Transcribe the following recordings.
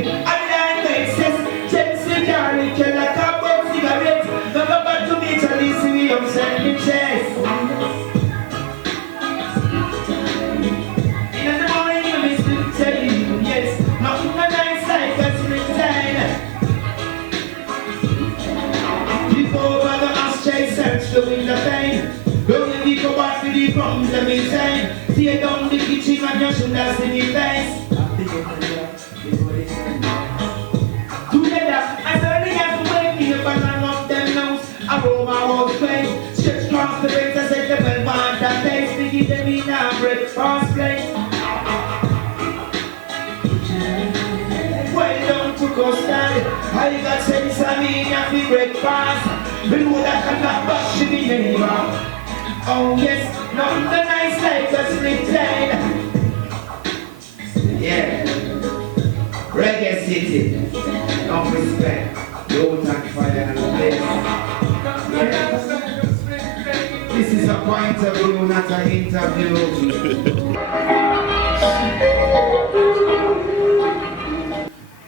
weed. I like excess. Chelsea Carrie, Kella Cup of cigarettes. No go back to me till you see me upset in the chest. In the morning you miss me tell you, yes. Nothing a nice like a springtime. Before the ashtray search the window pane. Don't you go back to the problem inside. Tear down the kitchen and you should have seen it face. Together, I certainly have to wake me up and hang up them nose. Aroma was plain. Stretch across the base, I said the well want that taste. We give them in a breakfast place. Well done to custard. I got sense of me at the breakfast. We know that I'm not bash in the neighbor. Oh yes, nothing the nice like a springtime. Yeah. Reggae City. No respect. Luton Fyah and the place. Yeah. This is a point of view, not an interview.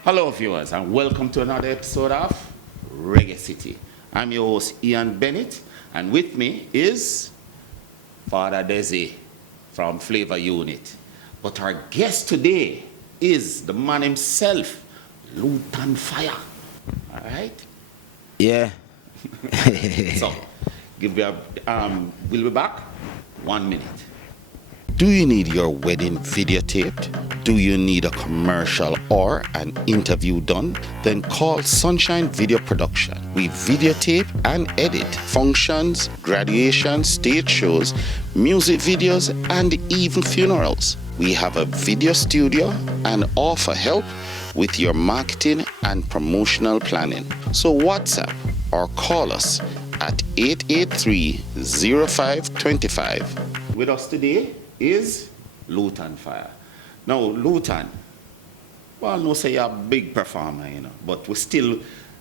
Hello viewers and welcome to another episode of Reggae City. I'm your host Ian Bennett and with me is Father Desi from Flavor Unit. But our guest today is the man himself, Luton Fyah. All right? Yeah. So, we'll be back 1 minute. Do you need your wedding videotaped? Do you need a commercial or an interview done? Then call Sunshine Video Production. We videotape and edit functions, graduations, stage shows, music videos, and even funerals. We have a video studio and offer help with your marketing and promotional planning. So WhatsApp or call us at 883-0525. With us today is Luton Fyah. Now, Luton, well, no say you're a big performer, you know, but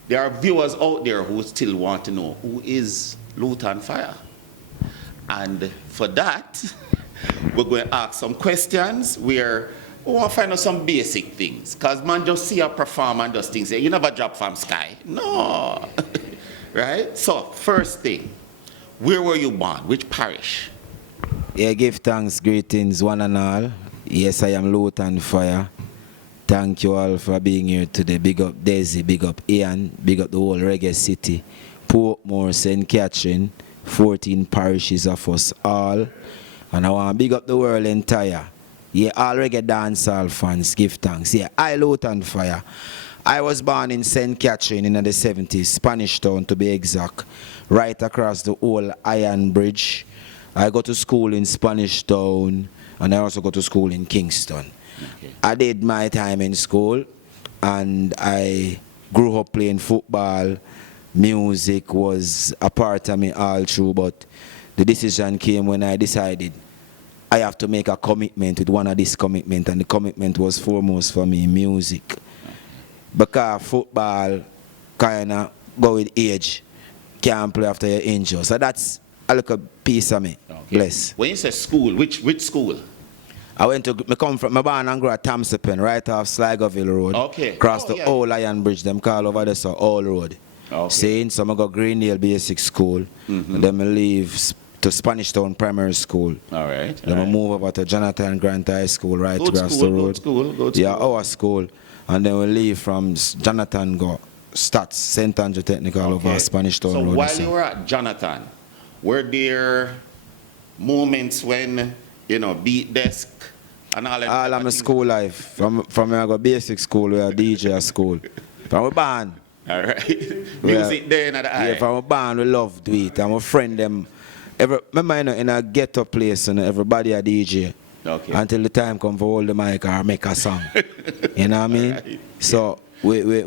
there are viewers out there who still want to know who is Luton Fyah. And for that, we're going to ask some questions where we want to find out some basic things. Because man just see a performer and just think, you never drop from sky. No. Right? So, first thing, where were you born? Which parish? Yeah, give thanks, greetings, one and all. Yes, I am Luton Fyah. Thank you all for being here today. Big up Desi, big up Ian, big up the whole Reggae City, Portmore, St. Catherine, 14 parishes of us all. And I want to big up the world entire. Yeah, all reggae dancehall fans, give thanks. Yeah, I Luton Fyah. I was born in St. Catherine in the 70s, Spanish Town to be exact, right across the old Iron Bridge. I go to school in Spanish Town, and I also go to school in Kingston. Okay. I did my time in school, and I grew up playing football. Music was a part of me all through, but the decision came when I decided I have to make a commitment with one of these commitments, and the commitment was foremost for me, music. Okay. Because football kind of go with age, can't play after you're injured. So that's a little piece of me. Okay. Bless. When you say school, which school? I come from, my born and grew at Tamsipen, right off Sligoville Road. Okay. Across the old Iron Bridge, them call over there, so Old Road. Okay. Saying, so I go Greendale Basic School, and then I leave to Spanish Town Primary School. All right. Then I move over to Jonathan Grant High School, right across the road. Good school. Yeah, our school. And then we leave from Jonathan, go Stats, St. Andrew Technical over Spanish Town Road. So while you were at Jonathan, were there moments when, you know, beat desk and all that? All of my school life. From I go basic school, we are DJ at school. From a band. All right. Music there in the eye. Yeah, from a band, we love to it. And my friend them, remember, you know, in a ghetto place, you know, everybody a DJ. Okay. Until the time come for hold the mic or make a song. You know what I mean? Right. So we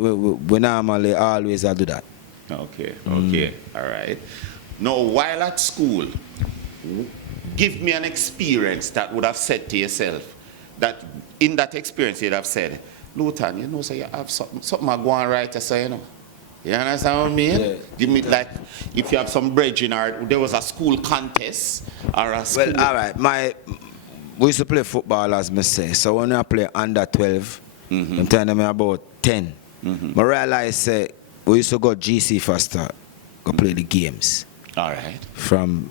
normally always do that. Okay. All right. Now, while at school, give me an experience that would have said to yourself, that in that experience you'd have said, Luton, you know, so you have something I go on right to say, you know. You understand what I mean? Yeah. Give me, like, if you have some bridging or there was a school contest or a school. Well, all right. We used to play football, as I say. So when I play under 12, I'm telling them about 10. I realized we used to go GC faster, go play the games. All right. From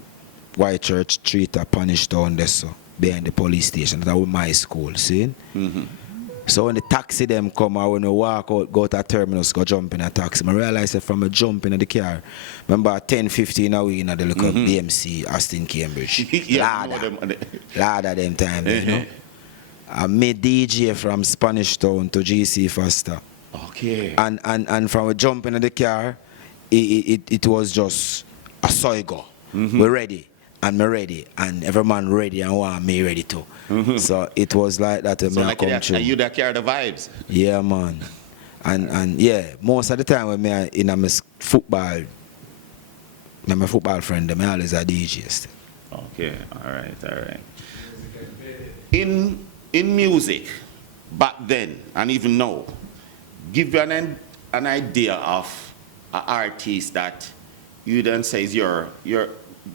White Church Street to Punish Town there, so behind the police station. That was my school, see? So when the taxi them come or when we walk out, go to a terminus, go jump in a taxi, I realize that from a jump in the car, remember 10, 15 a week in the look of DMC, Austin, Cambridge. Ladder them time, you know. I made DJ from Spanish Town to GC faster. Okay. And from a jump in the car, it was just a soigo. We're ready. And me ready, and every man ready and want me ready too. So it was like that. So like you that carry the vibes. Yeah, man. And yeah, most of the time when me in my football, my football friend, them always a DJ. Still. Okay, all right. In music, back then and even now, give you an idea of an artist that you then say is your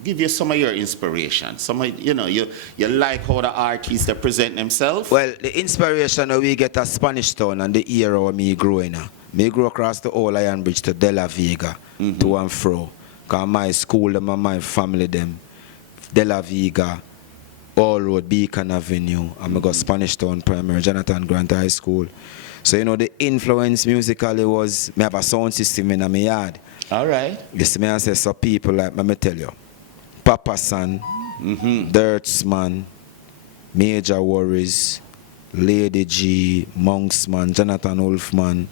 give you some of your inspiration. Some of, you like how the artists they present themselves. Well, the inspiration that we get at Spanish Town and the era where me growing up. Me grew across the old Iron Bridge to De La Vega, to and fro. Cause my school them and my family them, De La Vega, All Road, Beacon Avenue, and I got Spanish Town Primary, Jonathan Grant High School. So the influence musically was me have a sound system in my yard. All right. You see me, I say some people like me tell you. Papa San, Dirtsman, Major Worries, Lady G, Monksman, Jonathan Wolfman,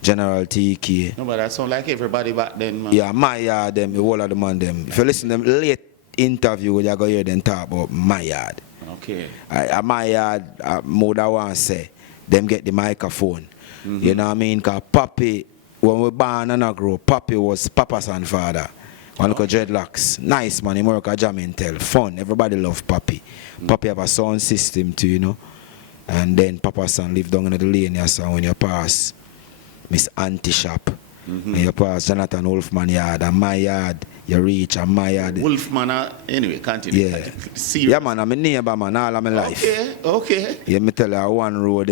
General TK. No, but that sound like everybody back then, man. Yeah, my yard, them, the whole of the man, them. If you listen to them late interview, you're going to hear them talk about my yard. Okay. My yard, more than one say, them get the microphone. You know what I mean? Because Papi, when we born and I grow, Papi was Papa San father. One look at dreadlocks. Nice man, he work at Jamaican tell. Fun. Everybody love Papi. Papi have a sound system too, And then Papa San live down in the lane here, so when you pass Miss Auntie shop, and you pass Jonathan Wolfman yard and my yard, you reach and my yard. Wolfman, anyway, continue. Yeah. Yeah man, I'm a neighbor man all of my life. Okay. Yeah, me tell you one road,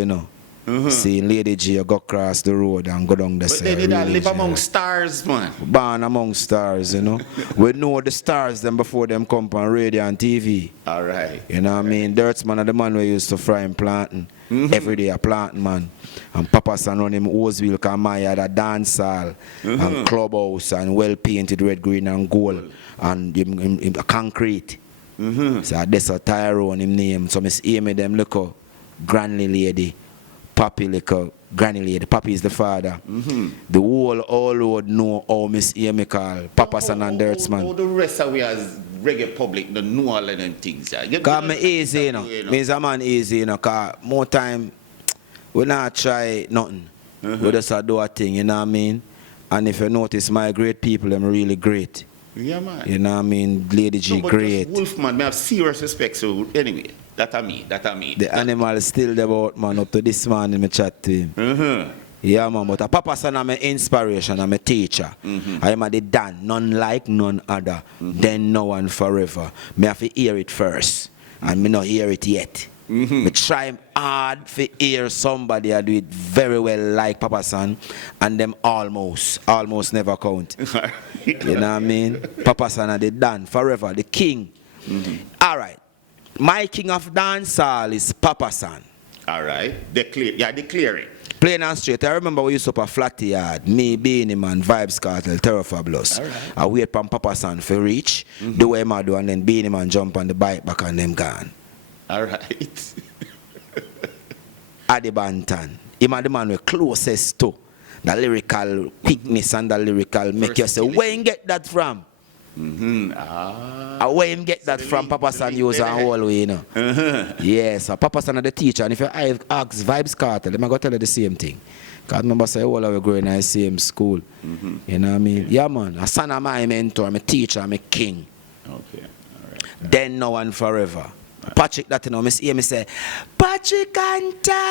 Seeing Lady G, you go across the road and go down the side. But they did live among stars, man. Born among stars, We know the stars them before them come on radio and TV. All right. You know what I mean? Dirtsman are the man we used to fry him planting. Every day a planting, man. And Papa San run him Oseville, because my had a dance hall and clubhouse and well painted red, green and gold and him concrete. So that's a Tyrone him name. So Miss Amy them look up, Granny Lady. Papi like a granny lady. Papi is the father. The whole all would know how Miss Amy call Papa San and Dirtsman. All the rest of we as reggae public don't know all of them things. Because me easy, Me is a man easy, Because more time, we not try nothing. We just do a thing, you know what I mean? And if you notice, my great people, them really great. Yeah, man. You know what I mean? Lady G, great. Wolfman, I have serious respect, so anyway. That I mean. The animal is still there about, man, up to this morning, me chat to him. Yeah, man, but a Papa San I'm an inspiration, I'm a teacher. I am a the Dan, none like none other, then no one forever. Me have to hear it first, and me not hear it yet. Me try hard to hear somebody I do it very well like Papa San, and them almost never count. You know what I mean? Papa San are the Dan, forever, the king. All right. My king of dancehall is Papa San. All right. Declare it. Plain and straight. I remember we used to a flat yard. Me, Beanie Man, Vibes Cartel, Terror Fabulous. Right. I wait for Papa San for reach, do what I do, and then Beanie Man jump on the bike back and them gone. All right. Adi Bantan. Him and the man we're closest to. The lyrical quickness and the lyrical make you say, where you get that from? Where him get that from? Papa San use and all way, Yes, so Papa San is the teacher, and if you ask Vibes Cartel, they might go tell you the same thing. Because remember, say all of we growing in the same school. You know what I mean? Yeah, man. A son of my mentor, I'm a teacher, I'm a king. Okay, all right. Then now and forever. Patrick, that Miss Amy say, Patrick and Tyrone.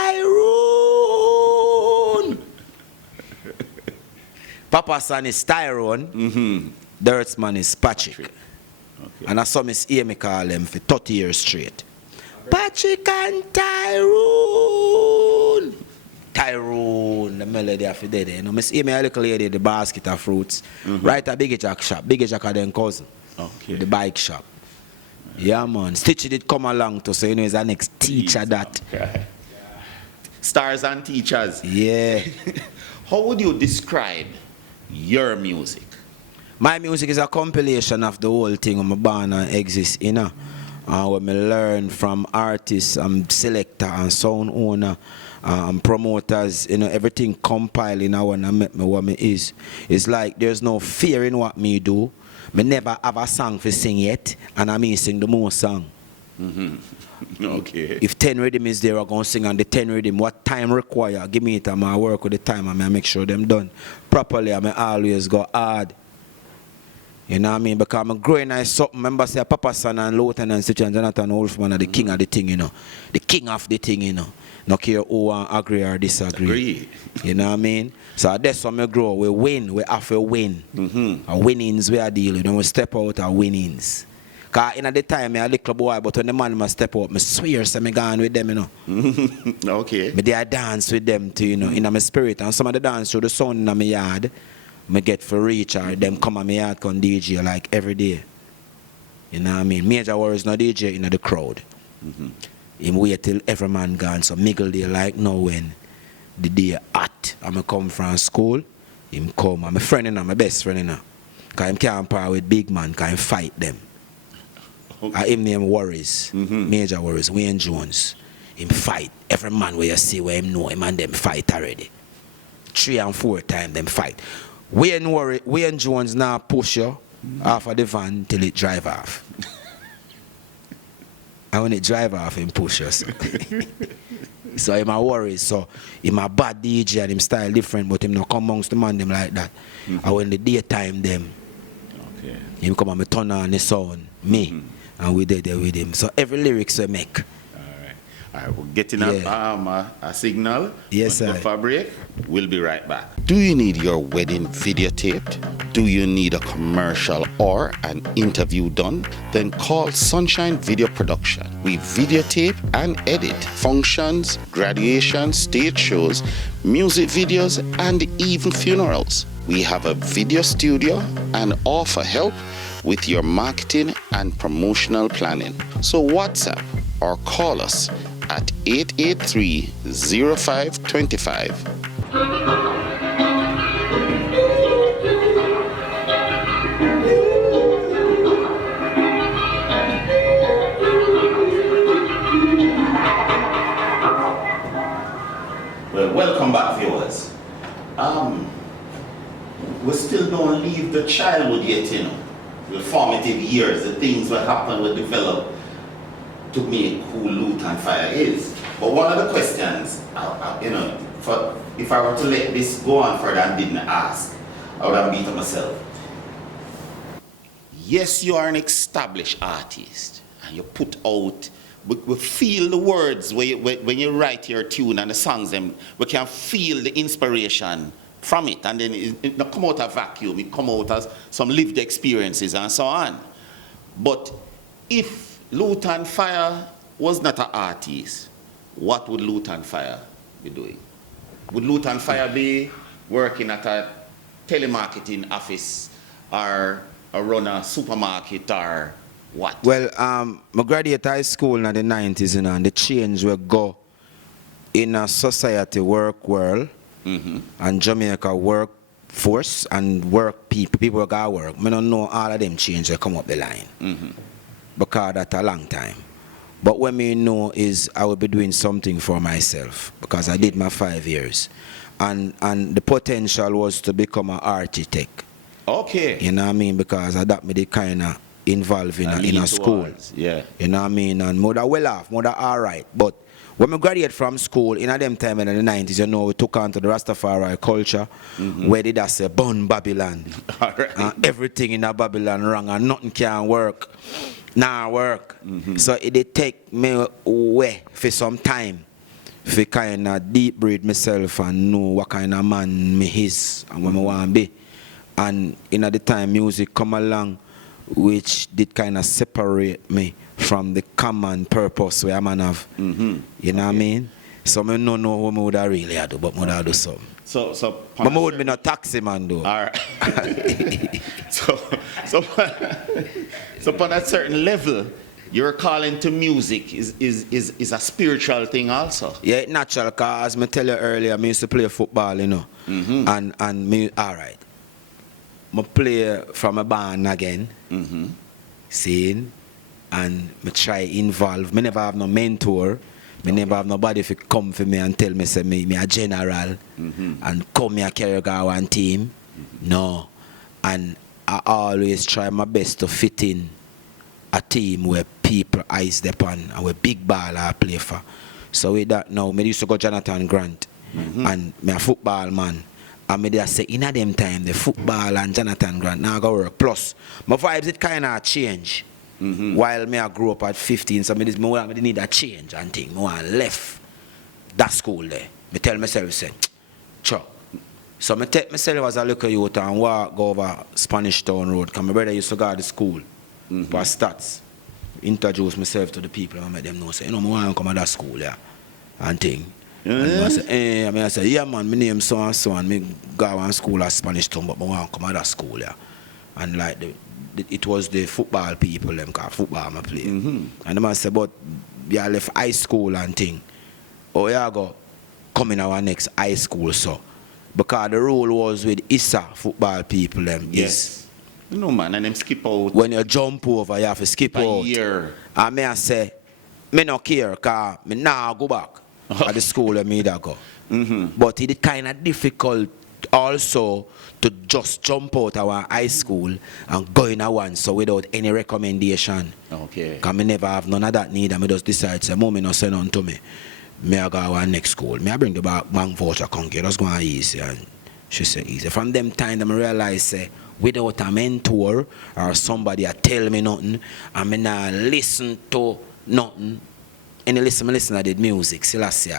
Papa San is Tyrone. Dirtsman is Patrick. Okay. And I saw Miss Amy call him for 30 years straight. Patrick and Tyrone. Tyrone, the melody of the day. You know, I see me a little lady, the basket of fruits. Right at Biggie Jack shop. Biggie Jack are then cousin. Okay. The bike shop. Yeah, man. Stitchy did come along to say, you know, he's our next teacher that. Okay. Stars and teachers. Yeah. How would you describe your music? My music is a compilation of the whole thing I'm born and exist, you know. When I learn from artists, selector and sound owner and promoters, you know, everything compiled in when I make me what me is. It's like there's no fear in what me do. Me never have a song to sing yet, and I mean sing the most song. Okay. If 10 rhythm is there, I'm going to sing on the 10 rhythm. What time require? Give me it, and I work with the time, and I make sure them done properly, and I always go hard. You know what I mean? Because I'm growing as something. Remember, say Papa Son and Luton and Stitch and Jonathan Wolfman are the king of the thing, you know. The king of the thing, you know. No care who agree or disagree. Agree. You know what I mean? So that's how we grow. We win. We have to win. Our winnings we are dealing. When we step out, our winnings. Because in the time, I'm a little boy, but when the man must step out, I swear so I'm going with them, you know. Okay. But I dance with them too, you know, in my spirit. And some of the dance through the sound in my yard, I get for reach or them come on my yard con DJ like every day. You know what I mean? Major Worries no DJ in the crowd. Him wait till every man gone, so Miggle day like now when the day hot. I'm come from school, him come. I'm a friend, my best friend. Because him can't par with big man, because him fight them. Okay. Him name Worries, Major Worries, Wayne Jones. Him fight. Every man where you see where him know him and them fight already. 3 and 4 times them fight. Wayne Jones now push you off of the van till it drive off. And when it drive off, him push us. So him a worry. So him a bad DJ and him style different, but him not come amongst the man them like that. And when the daytime them, him come and me turn on the sound, me, and we did there with him. So every lyrics we make. All right, we're getting a signal. Yes, sir. For break. We'll be right back. Do you need your wedding videotaped? Do you need a commercial or an interview done? Then call Sunshine Video Production. We videotape and edit functions, graduations, stage shows, music videos, and even funerals. We have a video studio and offer help with your marketing and promotional planning. So WhatsApp or call us at 883-0525. Well, welcome back, viewers. We still don't leave the childhood yet, you know. The formative years, the things that happen, will develop to make who Luton Fyah is. But one of the questions, you know, if I were to let this go on further and didn't ask, I would have beat myself. Yes, you are an established artist, and you put out, we feel the words when you write your tune and the songs, we can feel the inspiration from it, and then it not come out of vacuum, it come out as some lived experiences and so on. But if Luton Fyah was not an artist, what would Luton Fyah be doing? Would Luton Fyah be working at a telemarketing office or run a supermarket or what? Well, I graduated high school in the 90s, you know, and the change will go in a society work world and Jamaica workforce and work people got work. I don't know all of them change will come up the line because that's a long time. But what me know is I will be doing something for myself because I did my 5 years. And the potential was to become an architect. Okay. You know what I mean? Because that me the kind of involved in a school. Yeah. You know what I mean? And mother well off, mother all right. But when I graduated from school, in them time in the 90s, you know, we took on to the Rastafari culture, where they just say, burn Babylon. All right. Everything in a Babylon wrong and nothing can work. Nah work. So it did take me away for some time for kind of deep breed myself and know what kind of man me is and what I want to be. And in the time music come along, which did kind of separate me from the common purpose where I man have. You know what I mean? So I don't know what I would really do, but I would do something. So But I would be a taxi man though. All right. so on a certain level, your calling to music is a spiritual thing also. Yeah, it's natural, because as I tell you earlier, I used to play football, you know. And me, all right. I play from a band again, seeing, and I try involve. I never have no mentor. I never have nobody to come for me and tell me, say me a general, and come here carry one team. No. And I always try my best to fit in a team where people eyes upon and where big ball I play for. So with that now, I used to go Jonathan Grant, and me a football man. And me just say, in a them time, the football and Jonathan Grant now go work. Plus, my vibes it kind of change. While me I grew up at 15, so me need a change and thing. Me want left that school there. Me tell myself, say, Chuck. So me take myself as a little youth and walk go over Spanish Town Road, because my brother used to go to the school for stats. Introduce myself to the people and make them know, say, you know, I want to come to that school, yeah, and thing. And I say, yeah man, my name so and so, and me go to school at Spanish Town, but I want to come to that school, yeah. And like it was the football people, them cause football I play. And the man said, but you left high school and thing. Oh yeah, go come in our next high school, so. Because the rule was with ISA football people, them. Yes. No man, and them skip out. When you jump over, you have to skip out. Year. And I say, me not care, because me now go back at the school where me da go. But it's kind of difficult also to just jump out of our high school and go in a one, so without any recommendation. Okay. Because me never have none of that need, and me just decide, say, Mommy no send on to me. Me I go to our next school. Me I bring the bank voucher, come get us going easy. And she said, easy. From them time, I realize, say, without a mentor or somebody that tell me nothing, and me not listen to nothing. And listen to the music, Selassie.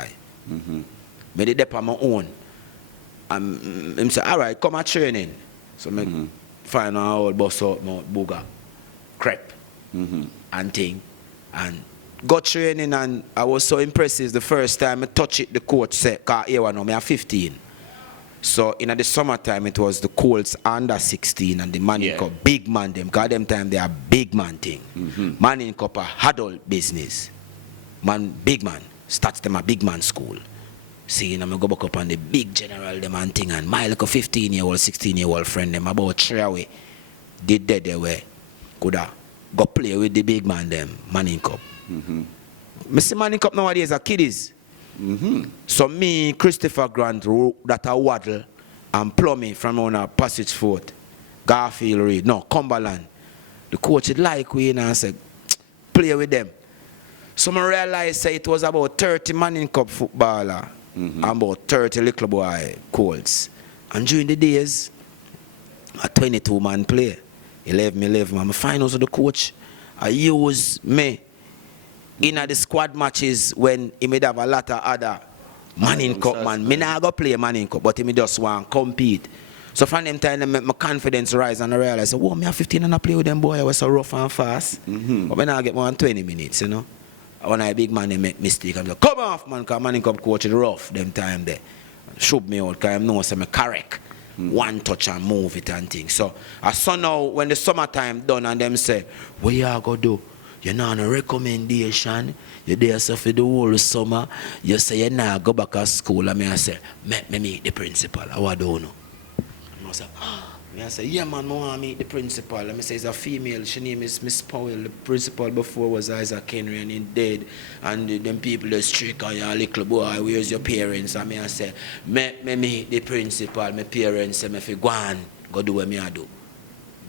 Me did that on my own. And him say, all right, come at training. So me find out old bus out, no booger, crepe, and thing. And got training, and I was so impressed the first time I touched it, the coach said, because here now, I'm 15. So in the summertime, it was the Colts under 16 and the Manning Cup, big man them, because them time they are big man thing. Manning Cup a adult business. Man, big man, starts them a big man school. See, I'm go back up on the big general them and thing, and my little 15-year-old, 16-year-old friend them about 3 away, did that they way, could go play with the big man them, Manning Cup. I see Manning Cup nowadays are kiddies. So me, Christopher Grant, that a waddle and plumbing from on a Passage Fort, Garfield Reed, no, Cumberland. The coach would like we and said, play with them. So I realized say, it was about 30 Manning Cup footballer and about 30 little boy Colts. And during the days, a 22-man play, 11, and I find out the coach, I use me in the squad matches when he may have a lot of other Manning Cup man. Me not go play Manning Cup, but he just want to compete. So from them time, my confidence rise and I realize, oh, me have 15 and I play with them boy, I was so rough and fast. But when I get more than 20 minutes, you know. When I big man, they make mistake, I'm like, come off man, because Manning Cup coach is rough them time there. Shoot me out, because I know I'm correct. One touch and move it and things. So I saw now when the summertime done and them say, what you are going to do? You're not on a recommendation. You're there so for the whole summer. You say you now go back to school. And I say, me meet the principal. I don't know. And I say, I say, yeah man, I want to meet the principal. And I say, it's a female. She name is Miss Powell. The principal before was Isaac Henry and he dead. And them people just trick on your little boy. Where's your parents? And I say, me meet the principal. My parents say, me fi go on, go do what I do.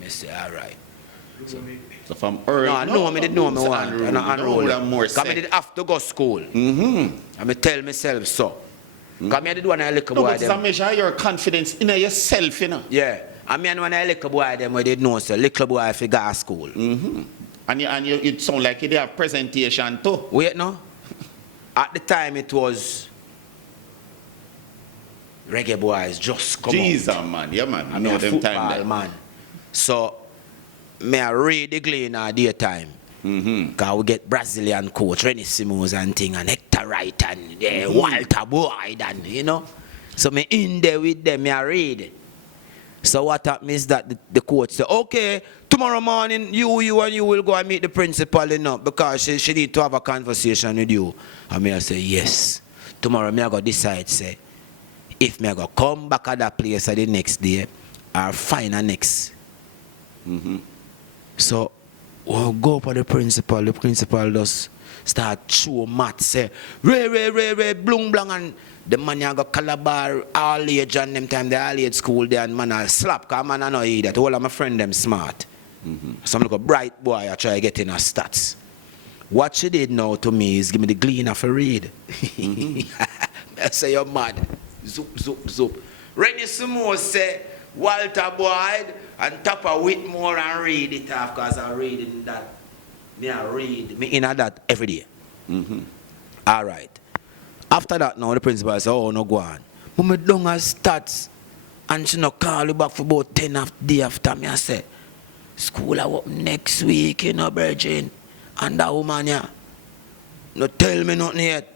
I say, all right. So from early, I didn't know me want and I enroll. Because I did have to go school. And I tell myself so. Because I did when I look a boy them. But measure your confidence in yourself, you know. Yeah. And when I look a boy them, I did know so little boy if you go to school. And you it sound like you have presentation too. Wait no. At the time it was Reggae Boys just come Jesus out. man, yeah man. I know them time there. Man. So me I read the Glen at daytime. Because we get Brazilian coach, Rennie Simons and thing, and Hector Wright and Walter Boyd and, you know. So me in there with them, I read. So what happened is that the coach said, okay, tomorrow morning, you will go and meet the principal, you know, because she need to have a conversation with you. And me I say, yes. Tomorrow me I go decide, say, if me I go come back at that place the next day, or find a next. So we'll go for the principal just start show math, say, Ray, blung blang, and the man you got Calabar, all age and them time, the all age school there, and man I'll slap, because man I know that all of my friend them smart. Some look a bright boy I try to get in her stats. What she did now to me is give me the gleaner for read. I say you're mad. Zoop. Rennie Simons say Walter Boyd and Tapa Whitmore and read it off, because I'm reading that. I read me in that every day. All right. After that now the principal said, oh no go on. But me don't have stats and she no call you back for about 10 of the day after me. I say, school I up next week, you know, Virgin. And that woman, yeah, no tell me nothing yet.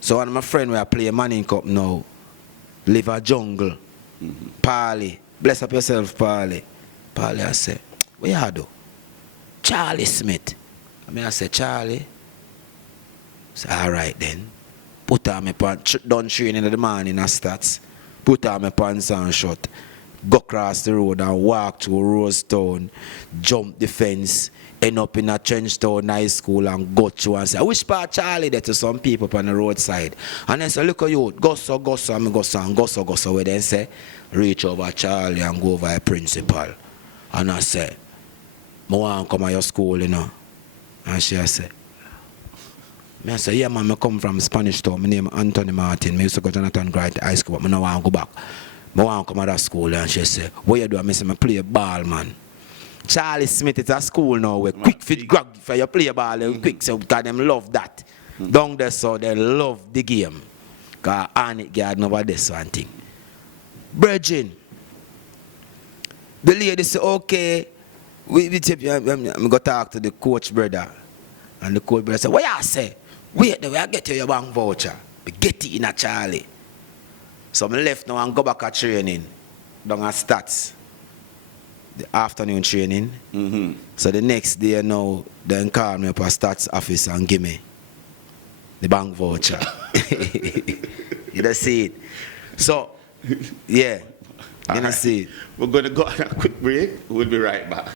So one of my friend where I play a Manning Cup now, live a jungle. Parley, bless up yourself, Parley. Parley, I say, what you do? Charlie Smith. I say, Charlie. I say, all right then. Put on my pants, done training in the morning and stats. Put on my pants and shot. Go across the road and walk to Rosetown, jump the fence, end up in a Trenchtown High School and go through and say, which part Charlie there to some people on the roadside? And then say, look at you, go so, and go so, where then say, reach over Charlie and go over a principal. And I say, I want to come to your school, you know. And she say, I say, yeah man, I come from Spanish Town, my name is Anthony Martin, I used to go to Jonathan Wright High School, but I don't want to go back. I want to come to that school. And she say, what you do? I say, I play ball, man. Charlie Smith is at school now where quick fit grab for you play ball and quick, so because them love that. Down there so they love the game. Because Arnett guard over this one thing. Bridging. The lady say, okay, I'm going to talk to the coach brother. And the coach brother say, what you say? Wait, the way I get you your bank voucher. But get it in a Charlie. So I left now and go back at training. Down at stats. The afternoon training. So the next day now, they call me up at stats office and give me the bank voucher. You don't see it. So, yeah. You don't see it. We're going to go on a quick break. We'll be right back.